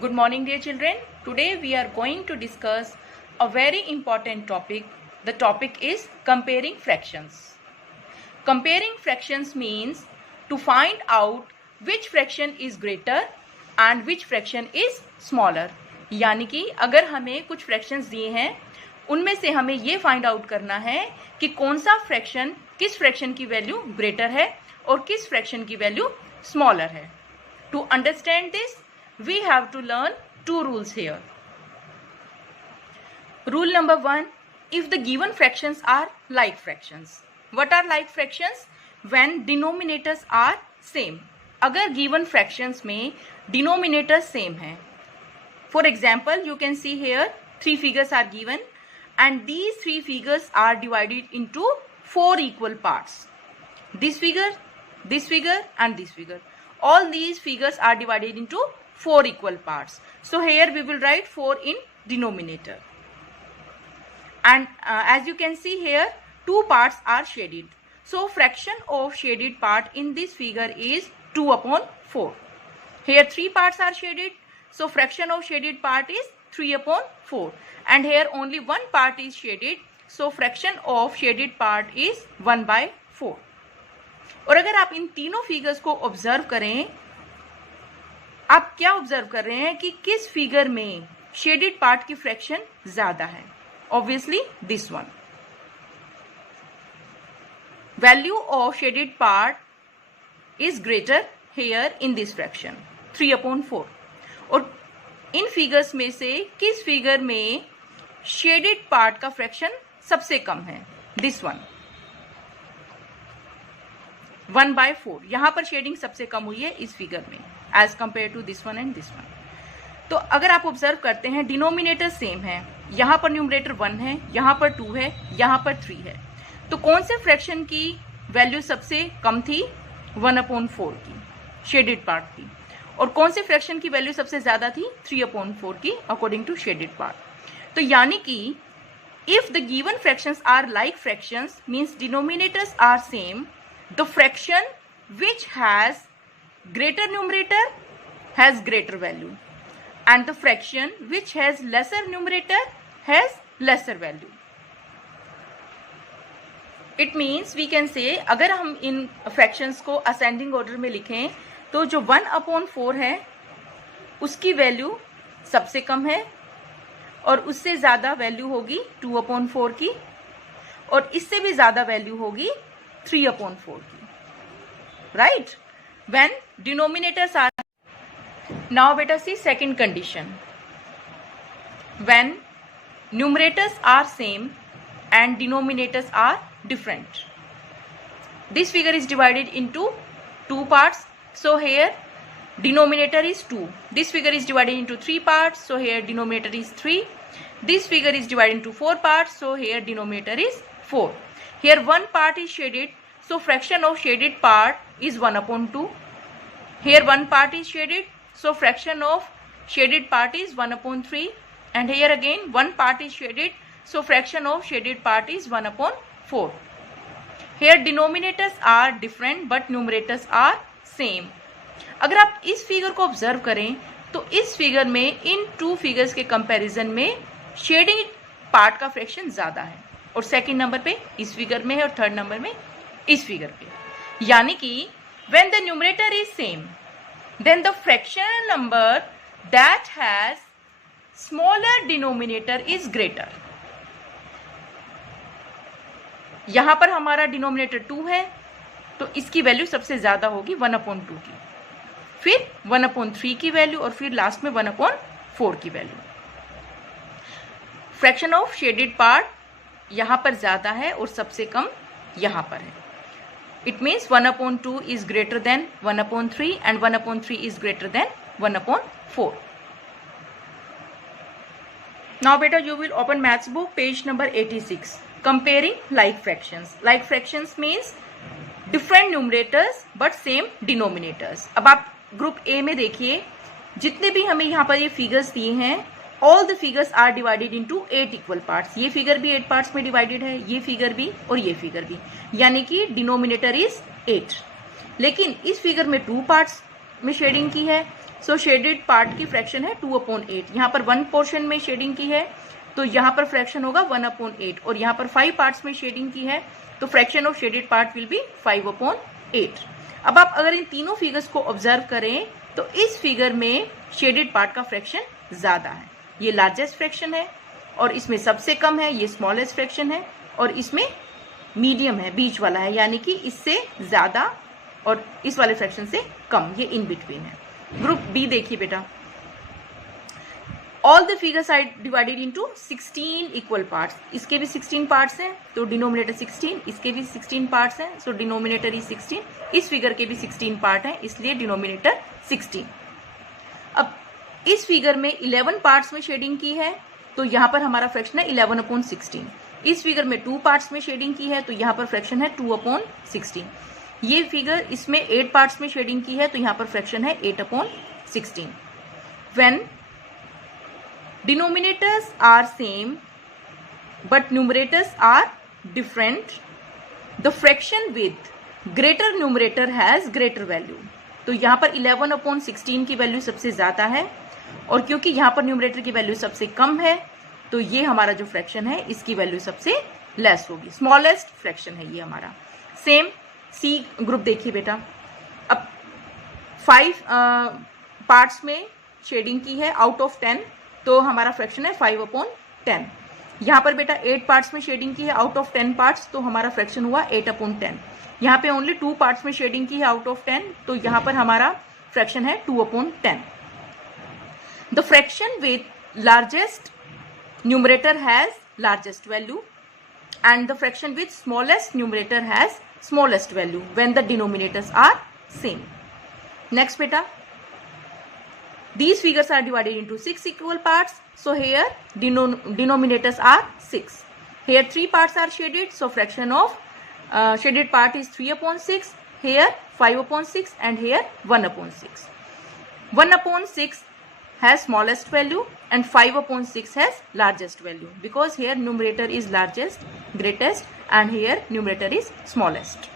Good morning, dear children. Today we are going to discuss a very important topic. The topic is comparing fractions. Comparing fractions means to find out which fraction is greater and which fraction is smaller. यानी कि अगर हमें कुछ fractions दिए हैं उनमें से हमें ये फाइंड आउट करना है कि कौन सा फ्रैक्शन किस फ्रैक्शन की वैल्यू ग्रेटर है और किस फ्रैक्शन की वैल्यू स्मॉलर है. To understand this we have to learn two rules here. Rule number 1, if the given fractions are like fractions. What are like fractions? When denominators are same. अगर given fractions में denominators same है. For example, you can see here 3 figures are given and these 3 figures are divided into 4 equal parts. This figure and this figure. All these figures are divided into 4 equal parts. So here we will write 4 in denominator. And as you can see here, 2 parts are shaded. So fraction of shaded part in this figure is 2 upon 4. Here 3 parts are shaded. So fraction of shaded part is 3 upon 4. And here only 1 part is shaded. So fraction of shaded part is 1 by 4. और अगर आप इन तीनों figures को observe करें, आप क्या observe कर रहे हैं कि किस फिगर में शेडेड पार्ट की फ्रैक्शन ज्यादा है. Obviously this one. Value of shaded part is greater here in this fraction 3 upon 4. और इन फिगर्स में से किस फिगर में शेडेड पार्ट का फ्रैक्शन सबसे कम है? This one 1 by 4. यहां पर शेडिंग सबसे कम हुई है इस फिगर में as compare to this one and this one. तो अगर आप ऑब्जर्व करते हैं डिनोमिनेटर सेम है, यहां पर न्यूमरेटर 1 है, यहां पर 2 है, यहां पर 3 है. तो कौन से फ्रैक्शन की वैल्यू सबसे कम थी? 1 upon 4 की शेडेड पार्ट की. और कौन से फ्रैक्शन की वैल्यू सबसे ज्यादा थी? 3 upon 4 की अकॉर्डिंग टू शेडेड पार्ट. तो यानी कि if the given fractions are like fractions means denominators are same, the fraction which has greater numerator has greater value and the fraction which has lesser numerator has lesser value. It means we can say अगर हम इन fractions को ascending order में लिखें तो जो 1 upon 4 है उसकी value सबसे कम है और उससे ज्यादा वैल्यू होगी 2 upon 4 की और इससे भी ज्यादा वैल्यू होगी 3 upon 4 की. Right? When denominators are... Now beta see second condition. When numerators are same and denominators are different. This figure is divided into 2 parts. So here denominator is 2. This figure is divided into 3 parts. So here denominator is 3. This figure is divided into 4 parts. So here denominator is 4. Here 1 part is shaded. So fraction of shaded part is 1 upon 2. Here 1 part is shaded. So fraction of shaded part is 1 upon 3. And here again 1 part is shaded. So fraction of shaded part is 1 upon 4. Here denominators are different but numerators are same. अगर आप इस figure को observe करें तो इस figure में इन 2 figures के comparison में शेडिंग पार्ट का फ्रैक्शन ज्यादा है और सेकंड नंबर पे इस फिगर में है और थर्ड नंबर में इस फिगर पे. यानी कि when the numerator is same then the fractional number that has smaller denominator is greater. यहां पर हमारा डिनोमिनेटर 2 है तो इसकी वैल्यू सबसे ज्यादा होगी 1 upon 2 की, फिर 1 upon 3 की वैल्यू और फिर लास्ट में 1 upon 4 की value. Fraction of shaded part यहां पर ज्यादा है और सबसे कम यहां पर है. It means 1 upon 2 is greater than 1 upon 3 and 1 upon 3 is greater than 1 upon 4. Now beta you will open maths book page number 86. Comparing like fractions. Like fractions means different numerators but same denominators. अब आप group A में देखिए जितने भी हमें यहाँ पर ये फिगर्स दिए हैं all the figures are divided into 8 equal parts. ये फिगर भी 8 पार्ट्स में डिवाइडेड है, ये फिगर भी और ये फिगर भी, यानी कि डिनोमिनेटर इज 8. लेकिन इस फिगर में 2 पार्ट्स में शेडिंग की है सो शेडेड पार्ट की फ्रैक्शन है 2/8। यहाँ पर 1 पोर्शन में शेडिंग की है तो यहाँ पर फ्रैक्शन होगा 1/8, और यहाँ पर 5 पार्ट्स में शेडिंग की है तो fraction of shaded part will be 5/8। अब आप अगर इन तीनों फिगर्स को ऑब्जर्व करें तो इस फिगर में शेडेड पार्ट का फ्रैक्शन ज्यादा है, ये लार्जेस्ट फ्रैक्शन है, और इसमें सबसे कम है ये स्मॉलेस्ट फ्रैक्शन है, और इसमें मीडियम है, बीच वाला है, यानी कि इससे ज्यादा और इस वाले फ्रैक्शन से कम, ये इन बिटवीन है। ग्रुप बी देखिए बेटा, all the figures are divided into 16 equal parts. इसके भी 16 पार्ट्स हैं तो डिनोमिनेटर 16, इसके भी 16 पार्ट्स हैं सो डिनोमिनेटर इज 16, इस फिगर के भी 16 पार्ट हैं इसलिए डिनोमिनेटर 16। अब इस फिगर में 11 पार्ट्स में शेडिंग की है तो यहाँ पर हमारा फ्रैक्शन है 11/16। इस फिगर में 2 पार्ट्स में शेडिंग की है तो यहाँ पर फ्रैक्शन है 2/16। ये फिगर इसमें 8 पार्ट्स में शेडिंग की है तो यहाँ पर फ्रैक्शन है 8/16। When denominators are same but numerators are different, the fraction with greater numerator has greater value। तो यहाँ पर 11/16 की वैल्यू सबसे ज्यादा है, और क्योंकि यहाँ पर न्यूमरेटर की वैल्यू सबसे कम है तो ये हमारा जो फ्रैक्शन है इसकी वैल्यू सबसे लेस होगी, स्मॉलेस्ट फ्रैक्शन है ये हमारा। सेम सी ग्रुप देखिए बेटा, अब 5 पार्ट्स में शेडिंग की है आउट ऑफ 10 तो हमारा फ्रैक्शन है 5/10। यहाँ पर बेटा 8 पार्ट्स में शेडिंग की है आउट ऑफ 10 पार्ट्स तो हमारा फ्रैक्शन हुआ 8/10। यहाँ पे ओनली 2 पार्ट्स में शेडिंग की है आउट ऑफ 10 तो यहाँ पर हमारा फ्रैक्शन है 2/10। The fraction with largest numerator has largest value and the fraction with smallest numerator has smallest value when the denominators are same. Next बेटा, these figures are divided into 6 equal parts, so here denominators are 6. Here 3 parts are shaded, so fraction of shaded part is 3/6, here 5/6 and here 1/6. 1/6 has smallest value and 5/6 has largest value because here numerator is largest, greatest, and here numerator is smallest.